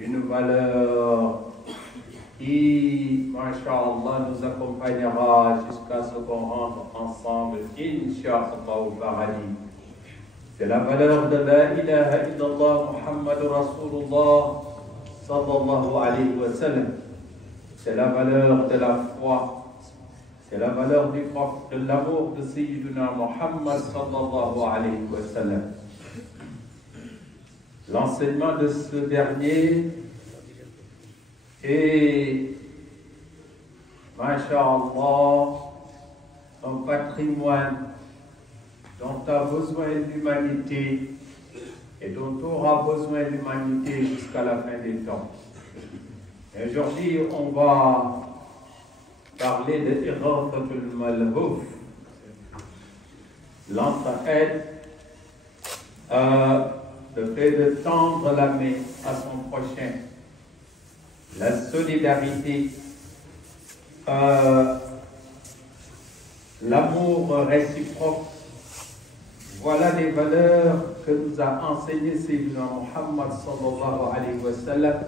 une valeur qui, masha'Allah, nous accompagnera jusqu'à ce qu'on rentre ensemble, insha'Allah, au paradis. C'est la valeur de la ilaha illallah Muhammad Rasulullah sallallahu alayhi wa sallam. C'est la valeur de la foi. C'est la valeur de l'amour de Sayyiduna Muhammad sallallahu alayhi wa sallam. L'enseignement de ce dernier est, masha'Allah, un patrimoine dont a besoin l'humanité et dont aura besoin l'humanité jusqu'à la fin des temps. Et aujourd'hui, on va parler de Ighathatul Malhouf, l'entraide, le fait de tendre la main à son prochain, la solidarité, l'amour réciproque. Voilà les valeurs que nous a enseignées Sayyidina Muhammad sallallahu alayhi wa sallam,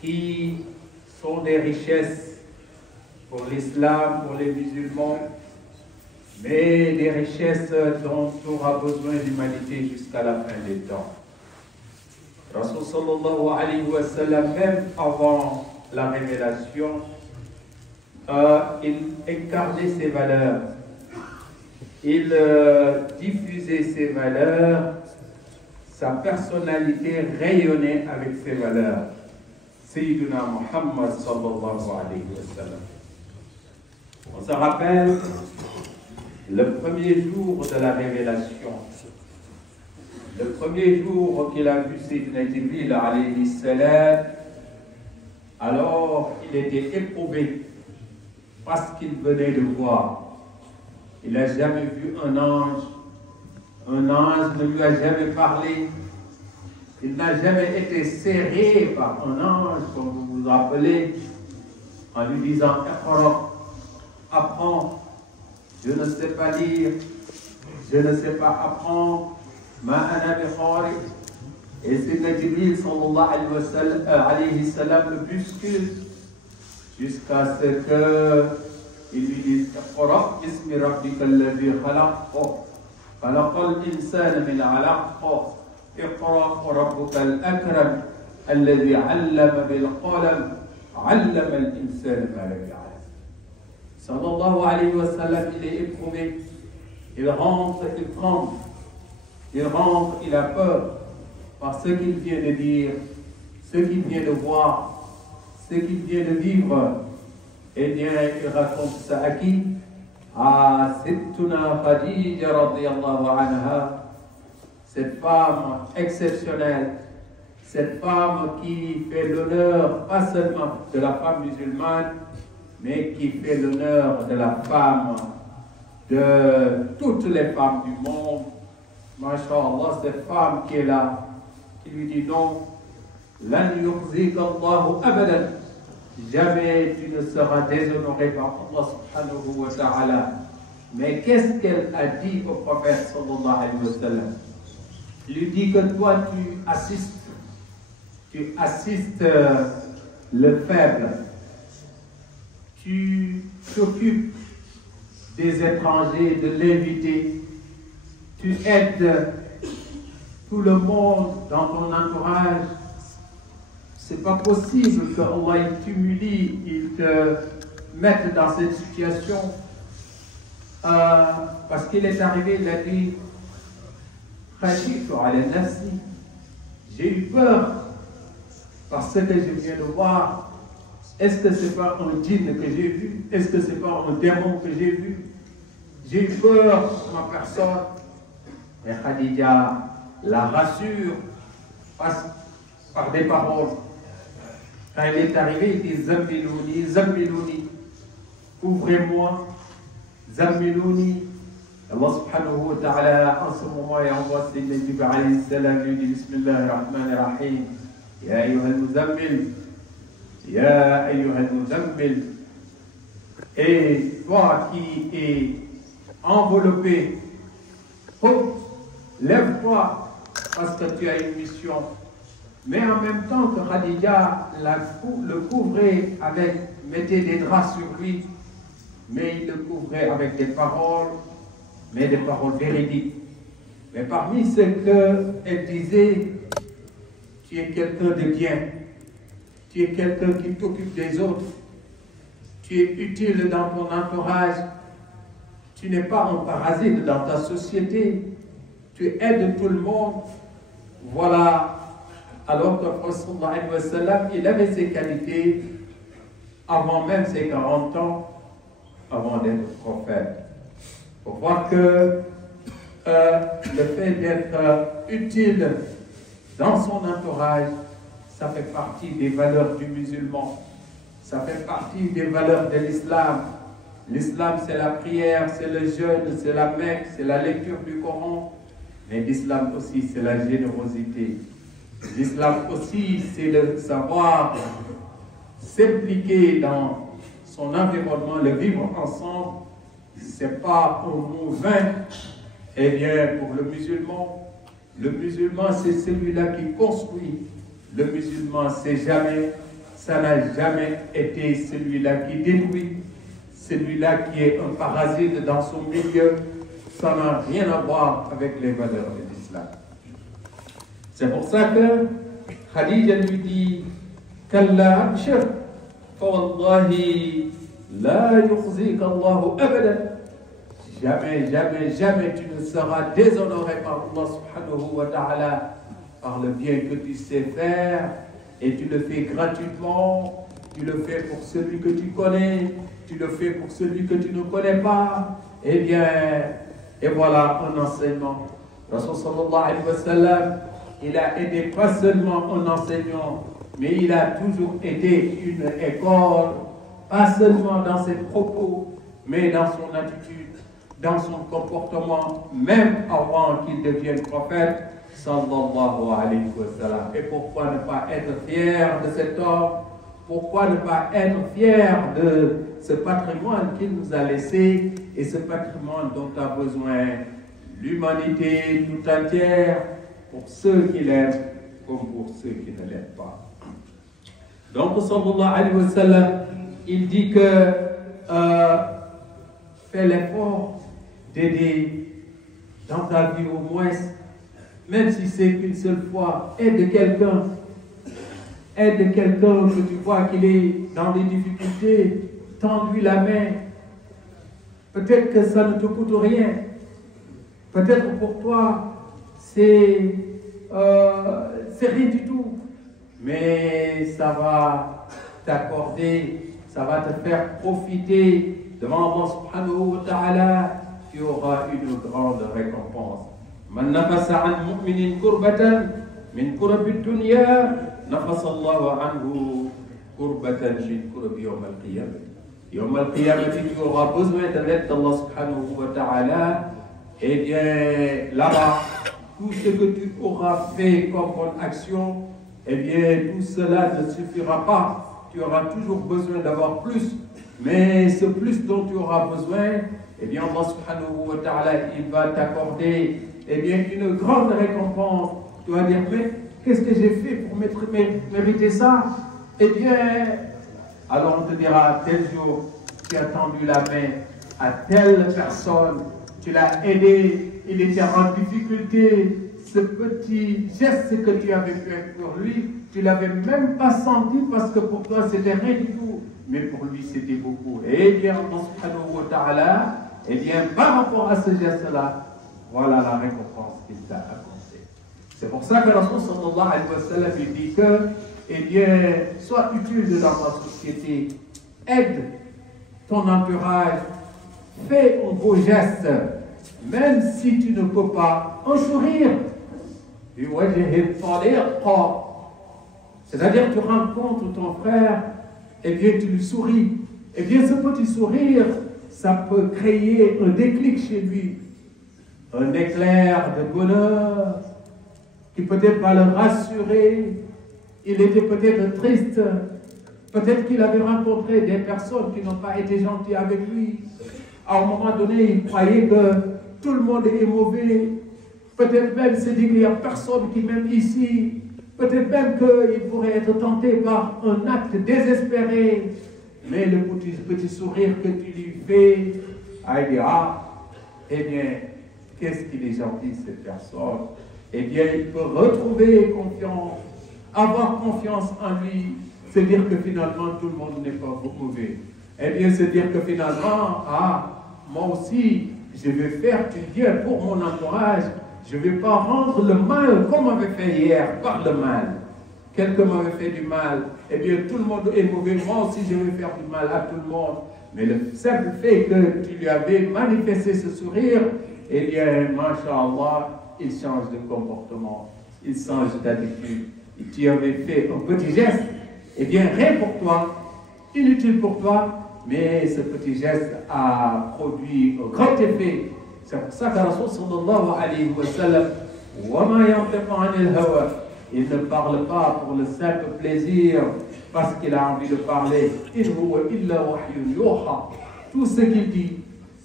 qui sont des richesses pour l'islam, pour les musulmans, mais des richesses dont aura besoin l'humanité jusqu'à la fin des temps. Rasul sallallahu alayhi wa sallam, même avant la révélation, il incarnait ses valeurs. Il diffusait ses valeurs, sa personnalité rayonnait avec ses valeurs. Sayyiduna Muhammad sallallahu alayhi wa sallam. On se rappelle le premier jour de la révélation, le premier jour qu'il a vu Sayyidina Jibril alayhi salam, alors il était éprouvé parce qu'il venait de voir. Il n'a jamais vu un ange ne lui a jamais parlé, il n'a jamais été serré par un ange, comme vous vous rappelez, en lui disant Iqra, apprends, je ne sais pas lire, je ne sais pas apprendre, ma ana bi qari. Et Sayyidina Jibril sallallahu alayhi wa sallam le bouscule jusqu'à ce que il lui dit Iqra bismi rabbika alladhi khalaq, khalaqal insana min 'alaq, Iqra rabbuka al-akram alladhi 'allama bil qalam 'allama al-insana ma lam ya'lam. Sallallahu alayhi wa sallam, il est éprouvé, il rentre, il tremble, il rentre, il a peur par ce qu'il vient de dire, ce qu'il vient de voir, ce qu'il vient de vivre. Eh bien, il raconte ça à qui? À Sittuna Khadija radiyallahu anha, cette femme exceptionnelle, cette femme qui fait l'honneur, pas seulement de la femme musulmane, mais qui fait l'honneur de la femme, de toutes les femmes du monde. Masha'Allah, cette femme qui est là, qui lui dit non, lan yukhzika Allahu abadan. Jamais tu ne seras déshonoré par Allah subhanahu wa ta'ala. Mais qu'est-ce qu'elle a dit au prophète sallallahu alayhi wa sallam? Il lui dit que toi tu assistes le faible, tu t'occupes des étrangers, de l'invité, tu aides tout le monde dans ton entourage. C'est pas possible que Allah t'humilie, il te mette dans cette situation. Parce qu'il est arrivé, il a dit j'ai eu peur parce que je viens de voir. Est-ce que c'est pas un djinn que j'ai vu? Est-ce que c'est pas un démon que j'ai vu? J'ai eu peur pour ma personne. Et Khadija la rassure par des paroles. Quand il est arrivé, il dit Zammilouni, Zammilouni, couvrez-moi, Zammilouni. Allah subhanahu wa ta'ala, en ce moment, il envoie Sayyidina Jibril alayhi salam, lui dit Bismillahir Rahmanir Rahim, Ya ayyuhal muzammil, Ya ayyuhal muzammil. Et toi qui es enveloppé, lève-toi, parce que tu as une mission. Mais en même temps que Khadija le couvrait avec, mettait des draps sur lui, mais il le couvrait avec des paroles, mais des paroles véridiques. Mais parmi ce qu'elle disait, tu es quelqu'un de bien, tu es quelqu'un qui t'occupe des autres, tu es utile dans ton entourage, tu n'es pas un parasite dans ta société, tu aides tout le monde. Voilà, alors que le Prophète sallallahu alayhi wa sallam, il avait ses qualités avant même ses 40 ans, avant d'être prophète. Pour voir que le fait d'être utile dans son entourage, ça fait partie des valeurs du musulman. Ça fait partie des valeurs de l'islam. L'islam, c'est la prière, c'est le jeûne, c'est la Mecque, c'est la lecture du Coran. Mais l'islam aussi, c'est la générosité. L'islam aussi, c'est le savoir s'impliquer dans son environnement, le vivre ensemble. C'est pas un mot vain. Eh bien, pour le musulman, c'est celui-là qui construit. Le musulman, c'est jamais, ça n'a jamais été celui-là qui détruit, celui-là qui est un parasite dans son milieu. Ça n'a rien à voir avec les valeurs de l'islam. C'est pour ça que Khadija lui dit Kalla abshir, fa wallahi la yukhzika Allahu abadan. Jamais, jamais, jamais tu ne seras déshonoré par Allah subhanahu wa ta'ala par le bien que tu sais faire, et tu le fais gratuitement, tu le fais pour celui que tu connais, tu le fais pour celui que tu ne connais pas. Eh bien, et voilà un enseignement. Rasul sallallahu alayhi wa sallam, il a été pas seulement un enseignant, mais il a toujours été une école, pas seulement dans ses propos, mais dans son attitude, dans son comportement, même avant qu'il devienne prophète, sallallahu alayhi wa sallam. Et pourquoi ne pas être fier de cet homme? Pourquoi ne pas être fier de ce patrimoine qu'il nous a laissé, et ce patrimoine dont a besoin l'humanité tout entière, pour ceux qui l'aiment comme pour ceux qui ne l'aiment pas. Donc, sallallahu alayhi wa sallam, il dit que fais l'effort d'aider dans ta vie au moins, même si c'est qu'une seule fois, aide quelqu'un que tu vois qu'il est dans des difficultés, tends-lui la main. Peut-être que ça ne te coûte rien. Peut-être pour toi, c'est rien du tout. Mais ça va t'accorder, ça va te faire profiter devant Allah subhanahu wa ta'ala. Tu auras une grande récompense. Man nafasa an mu'minin kurbatan min kurabi dunya, nafasa Allahu anhu kurbatan min kurabi yawm al-qiyamah. Yawm al-qiyamah, tu auras besoin de l'aide d'Allah subhanahu wa ta'ala. Eh bien, là-bas, tout ce que tu auras fait comme bonne action, eh bien, tout cela ne suffira pas. Tu auras toujours besoin d'avoir plus. Mais ce plus dont tu auras besoin, eh bien, Allah subhanahu wa ta'ala, il va t'accorder, eh bien, une grande récompense. Tu vas dire, mais qu'est-ce que j'ai fait pour mériter ça? Eh bien, alors on te dira, tel jour, tu as tendu la main à telle personne, tu l'as aidé, il était en difficulté. Ce petit geste que tu avais fait pour lui, tu ne l'avais même pas senti parce que pour toi c'était rien du tout, mais pour lui c'était beaucoup. Et bien, Allah subhanahu wa ta'ala, et bien, par rapport à ce geste-là, voilà la récompense qu'il t'a accordée. C'est pour ça que Rasul sallallahu alayhi wa sallam dit que, eh bien, sois utile dans ta société, aide ton entourage, fais un beau geste, même si tu ne peux pas, un sourire. C'est-à-dire, tu rencontres ton frère, et bien tu lui souris. Et bien ce petit sourire, ça peut créer un déclic chez lui, un éclair de bonheur qui peut-être va le rassurer. Il était peut-être triste, peut-être qu'il avait rencontré des personnes qui n'ont pas été gentilles avec lui. À un moment donné, il croyait que tout le monde est mauvais. Peut-être même s'est dit qu'il n'y a personne qui m'aime ici. Peut-être même qu'il pourrait être tenté par un acte désespéré. Mais le petit sourire que tu lui fais, il dit, ah, eh bien, qu'est-ce qu'il est gentil cette personne. Eh bien, il peut retrouver confiance, avoir confiance en lui, se dire que finalement tout le monde n'est pas mauvais. Eh bien, se dire que finalement, ah, moi aussi, je vais faire du bien pour mon entourage. Je ne vais pas rendre le mal comme on m'avait fait hier, par le mal. Quelqu'un m'avait fait du mal. Eh bien, tout le monde est mauvais. Moi aussi, je vais faire du mal à tout le monde. Mais le simple fait que tu lui avais manifesté ce sourire, eh bien, masha'Allah, il change de comportement, il change d'attitude. Et tu avais fait un petit geste, eh bien, rien pour toi, inutile pour toi, mais ce petit geste a produit un grand effet. C'est pour ça que Rasul sallallahu alayhi wa sallam, wa ma yantiqu anil hawa, il ne parle pas pour le simple plaisir, parce qu'il a envie de parler. In huwa illa wahyun yuha. Tout ce qu'il dit,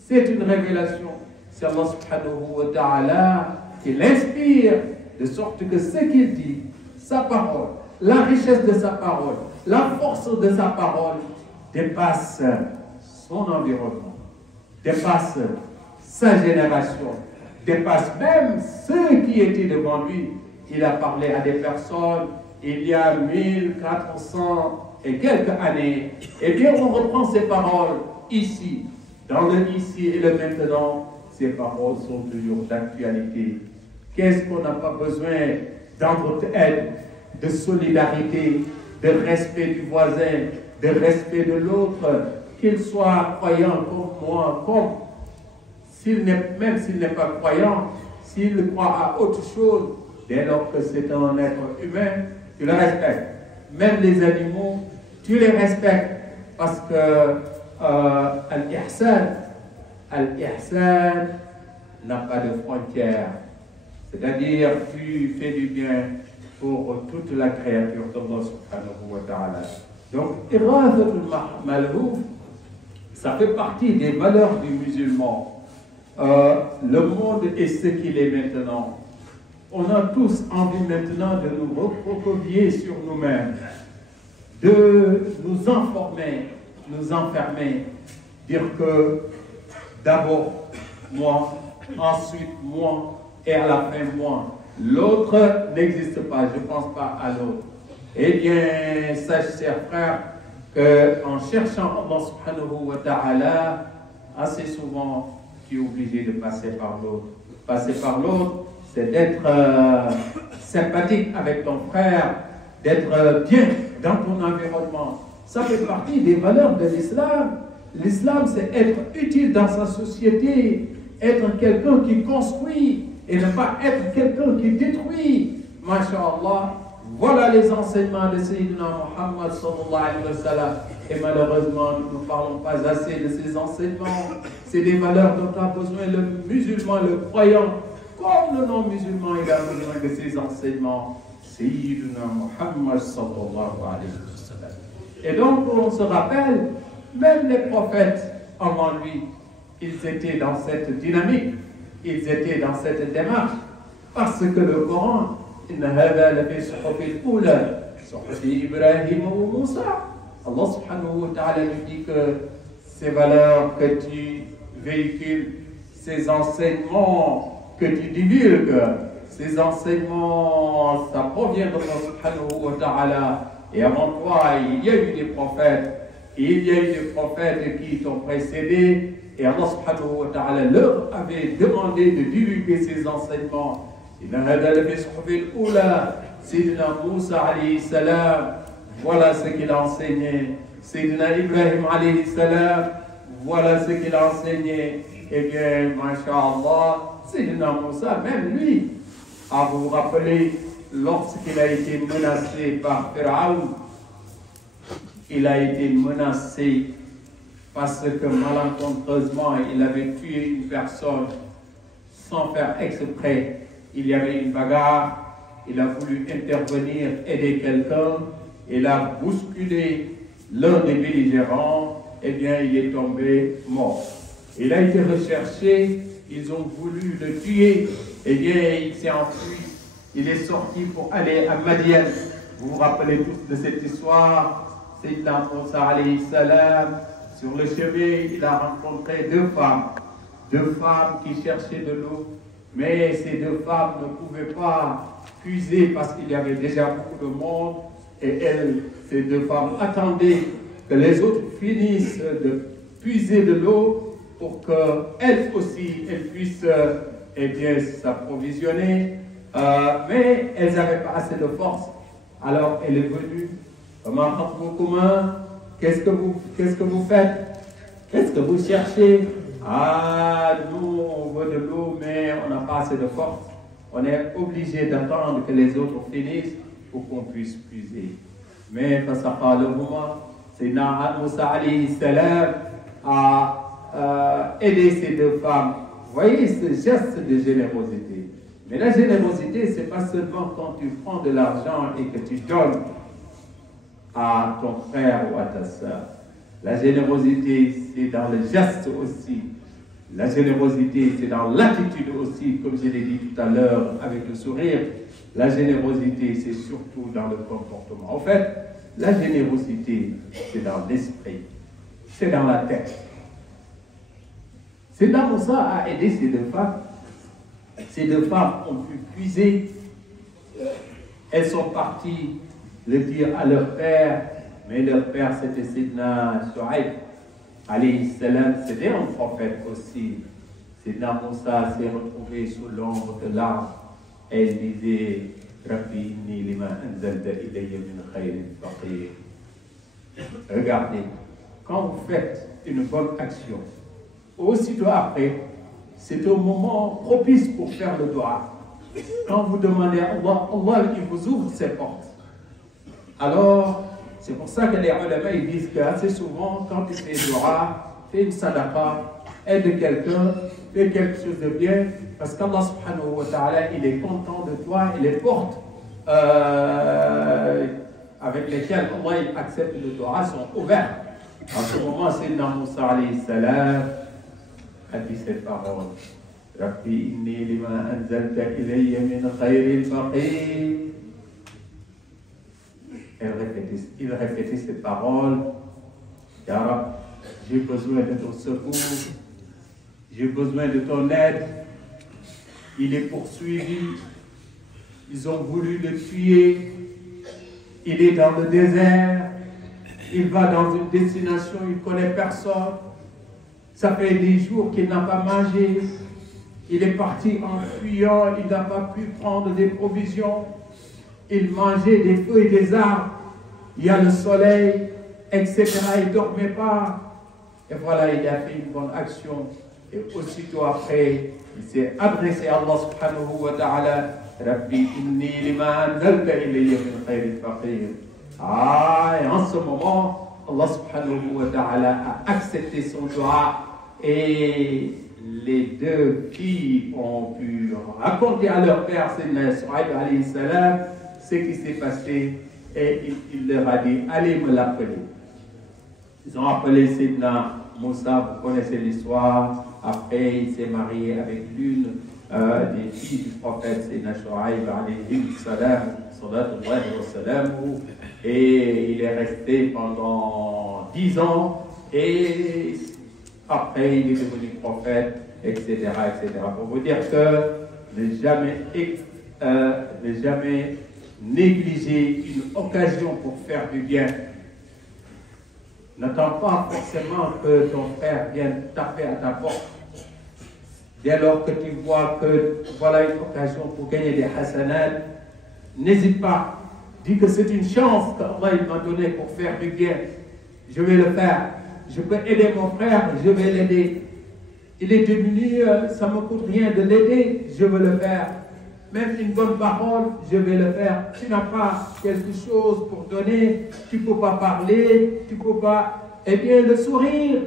c'est une révélation. C'est Allah subhanahu wa ta'ala qui l'inspire, de sorte que ce qu'il dit, sa parole, la richesse de sa parole, la force de sa parole, dépasse son environnement, dépasse sa génération, dépasse même ceux qui étaient devant lui. Il a parlé à des personnes il y a 1400 et quelques années. Eh bien, on reprend ces paroles ici, dans le ici et le maintenant. Ces paroles sont toujours d'actualité. Qu'est-ce qu'on n'a pas besoin d'entraide, de solidarité, de respect du voisin, de respect de l'autre, qu'il soit croyant comme moi, comme même s'il n'est pas croyant, s'il croit à autre chose, dès lors que c'est un être humain, tu le respectes. Même les animaux, tu les respectes. Parce que Al-Ihsan n'a pas de frontières. C'est-à-dire, tu fais du bien pour toute la créature d'Allah subhanahu wa ta'ala. Donc, Iradatul Malhouf, ça fait partie des valeurs du musulman. Le monde est ce qu'il est maintenant. On a tous envie maintenant de nous recroqueviller sur nous-mêmes, de nous informer, nous enfermer, dire que d'abord moi, ensuite moi, et à la fin moi. L'autre n'existe pas, je ne pense pas à l'autre. Eh bien, sache, chers frères, qu'en cherchant Allah subhanahu wa ta'ala, assez souvent, tu es obligé de passer par l'autre. Passer par l'autre, c'est d'être sympathique avec ton frère, d'être bien dans ton environnement. Ça fait partie des valeurs de l'islam. L'islam, c'est être utile dans sa société, être quelqu'un qui construit et ne pas être quelqu'un qui détruit. Masha'Allah, voilà les enseignements de Sayyidina Muhammad sallallahu alayhi wa sallam. Et malheureusement, nous ne parlons pas assez de ces enseignements. C'est des valeurs dont a besoin le musulman, le croyant. Comme le non-musulman, il a besoin de ces enseignements. Sayyidina Muhammad sallallahu alayhi wa sallam. Et donc, on se rappelle, même les prophètes avant lui, ils étaient dans cette dynamique, ils étaient dans cette démarche. Parce que le Coran, Inna hada la fi suhufil ula, suhufi Ibrahim wa Musa. Allah subhanahu wa ta'ala nous dit que ces valeurs que tu véhicules, ces enseignements que tu divulgues, ces enseignements, ça provient de Allah subhanahu wa ta'ala. Et avant toi, il y a eu des prophètes, il y a eu des prophètes qui t'ont précédé, et Allah subhanahu wa ta'ala leur avait demandé de divulguer ces enseignements. Sayyidina Moussa alayhi salam, voilà ce qu'il a enseigné. Sayyidina Ibrahim alayhi salam, voilà ce qu'il a enseigné. Eh bien, masha'Allah, Sayyidina Moussa, même lui, à vous rappeler, lorsqu'il a été menacé par Pharaon, il a été menacé parce que malencontreusement, il avait tué une personne sans faire exprès. Il y avait une bagarre, il a voulu intervenir, aider quelqu'un, il a bousculé l'un des belligérants, et bien il est tombé mort. Il a été recherché, ils ont voulu le tuer, et bien il s'est enfui. il est sorti pour aller à Madian. Vous vous rappelez tous de cette histoire. Sayyidina Moussa alayhi salam, sur le chemin, il a rencontré deux femmes qui cherchaient de l'eau, mais ces deux femmes ne pouvaient pas puiser parce qu'il y avait déjà beaucoup de monde, et ces deux femmes attendaient que les autres finissent de puiser de l'eau pour qu'elles aussi, elles puissent bien s'approvisionner, mais elles n'avaient pas assez de force. Alors elle est venue. Qu'est-ce que vous faites? Qu'est-ce que vous cherchez? Ah, nous, on veut de l'eau, mais on n'a pas assez de force. On est obligé d'attendre que les autres finissent pour qu'on puisse puiser. Mais Sayyidina Moussa alayhi salam a aidé ces deux femmes. Vous voyez ce geste de générosité. Mais la générosité, ce n'est pas seulement quand tu prends de l'argent et que tu donnes à ton frère ou à ta soeur. La générosité, c'est dans le geste aussi. La générosité, c'est dans l'attitude aussi, comme je l'ai dit tout à l'heure avec le sourire. La générosité, c'est surtout dans le comportement. En fait, la générosité, c'est dans l'esprit, c'est dans la tête. C'est là où ça a aidé ces deux femmes. Ces deux femmes ont pu puiser. Elles sont parties le dire à leur père, mais leur père c'était Sayyidina Shu'aib alayhi salam, c'était un prophète aussi. Sayyidina Moussa s'est retrouvé sous l'ombre de l'arbre et il disait Rabbi inni lima anzalta ilayya min khayrin faqir. Regardez, quand vous faites une bonne action, aussitôt après, c'est un moment propice pour faire le doigt. Quand vous demandez à Allah, Allah il vous ouvre ses portes. Alors, c'est pour ça que les ulama ils disent qu'assez souvent, quand tu fais doua, fais une sadaqa, aide quelqu'un, fais quelque chose de bien, parce qu'Allah subhanahu wa ta'ala, il est content de toi et les portes avec lesquelles Allah il accepte le doua sont ouvertes. En ce moment, Sayyidina Moussa alayhi salam a dit cette parole. Rabbi inni lima anzalta ilayya min khayrin faqir. Il répétait ces paroles. Ya Rab, j'ai besoin de ton secours, j'ai besoin de ton aide. Il est poursuivi, ils ont voulu le tuer, il est dans le désert, il va dans une destination, il ne connaît personne. Ça fait des jours qu'il n'a pas mangé, il est parti en fuyant, il n'a pas pu prendre des provisions. Il mangeait des feuilles des arbres, il y a le soleil, etc. Il ne dormait pas. Et voilà, il a fait une bonne action. Et aussitôt après, il s'est adressé à Allah subhanahu wa ta'ala. Rabbi inni lima anzalta ilayya min khayrin faqir. Ah, et en ce moment, Allah subhanahu wa ta'ala a accepté son dua. Et les deux filles ont pu raconter à leur père, Sayyidina Shu'aib alayhi salam, ce qui s'est passé, et il leur a dit, allez me l'appeler. Ils ont appelé Sayyidina Moussa, vous connaissez l'histoire. Après, il s'est marié avec l'une des filles du prophète Sayyidina Shu'aib alayhi salam, et il est resté pendant 10 ans, et après il est devenu prophète, etc., etc. Pour vous dire que ne jamais négliger une occasion pour faire du bien. N'attends pas forcément que ton frère vienne taper à ta porte. Dès lors que tu vois que voilà une occasion pour gagner des hasanats, n'hésite pas. Dis que c'est une chance qu'Allah m'a donnée pour faire du bien. Je vais le faire. Je peux aider mon frère, je vais l'aider. Il est démuni, ça ne me coûte rien de l'aider, je veux le faire. Même une bonne parole, je vais le faire. Tu n'as pas quelque chose pour donner, tu ne peux pas parler, tu ne peux pas... Eh bien, le sourire,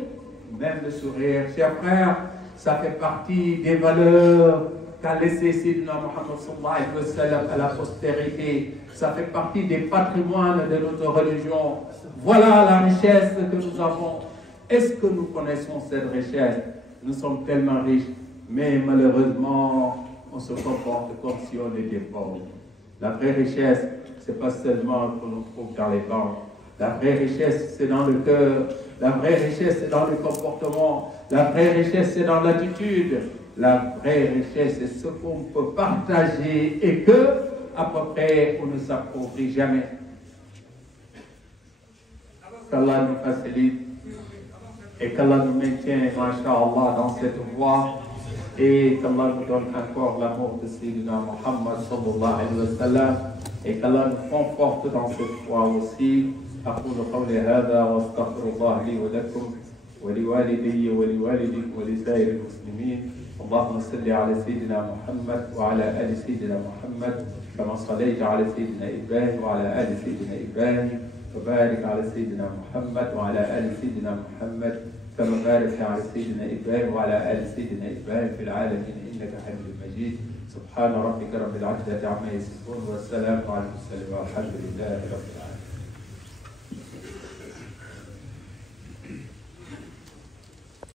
même le sourire, chers frères, ça fait partie des valeurs qu'a laissé Sayyidina Muhammad sallallahu alayhi wa sallam à la postérité. Ça fait partie des patrimoines de notre religion. Voilà la richesse que nous avons. Est-ce que nous connaissons cette richesse? Nous sommes tellement riches, mais malheureusement, on se comporte comme si on était pauvres. La vraie richesse, ce n'est pas seulement qu'on nous trouve dans les banques. La vraie richesse, c'est dans le cœur. La vraie richesse, c'est dans le comportement. La vraie richesse, c'est dans l'attitude. La vraie richesse, c'est ce qu'on peut partager et que, à peu près, on ne s'approprie jamais. Qu'Allah nous facilite et qu'Allah nous maintienne, masha'Allah, dans cette voie et qu'Allah nous donne encore l'amour de Sayyidina Muhammad sallallahu alayhi wa sallam et qu'Allah nous conforte dans cette voie aussi. أقول قولي هذا وأستغفر الله لي ولكم ولوالدي ولوالدكم ولسائر المسلمين. اللهم صل على سيدنا محمد وعلى آل سيدنا محمد كما صليت على سيدنا إبراهيم وعلى آل سيدنا إبراهيم وبارك على سيدنا محمد وعلى آل سيدنا محمد كما باركت على سيدنا إبراهيم وعلى آل سيدنا إبراهيم في العالمين إنك حميد مجيد. سبحان ربك رب العزة عما يصفون والسلام على المرسلين والحمد لله رب العالمين.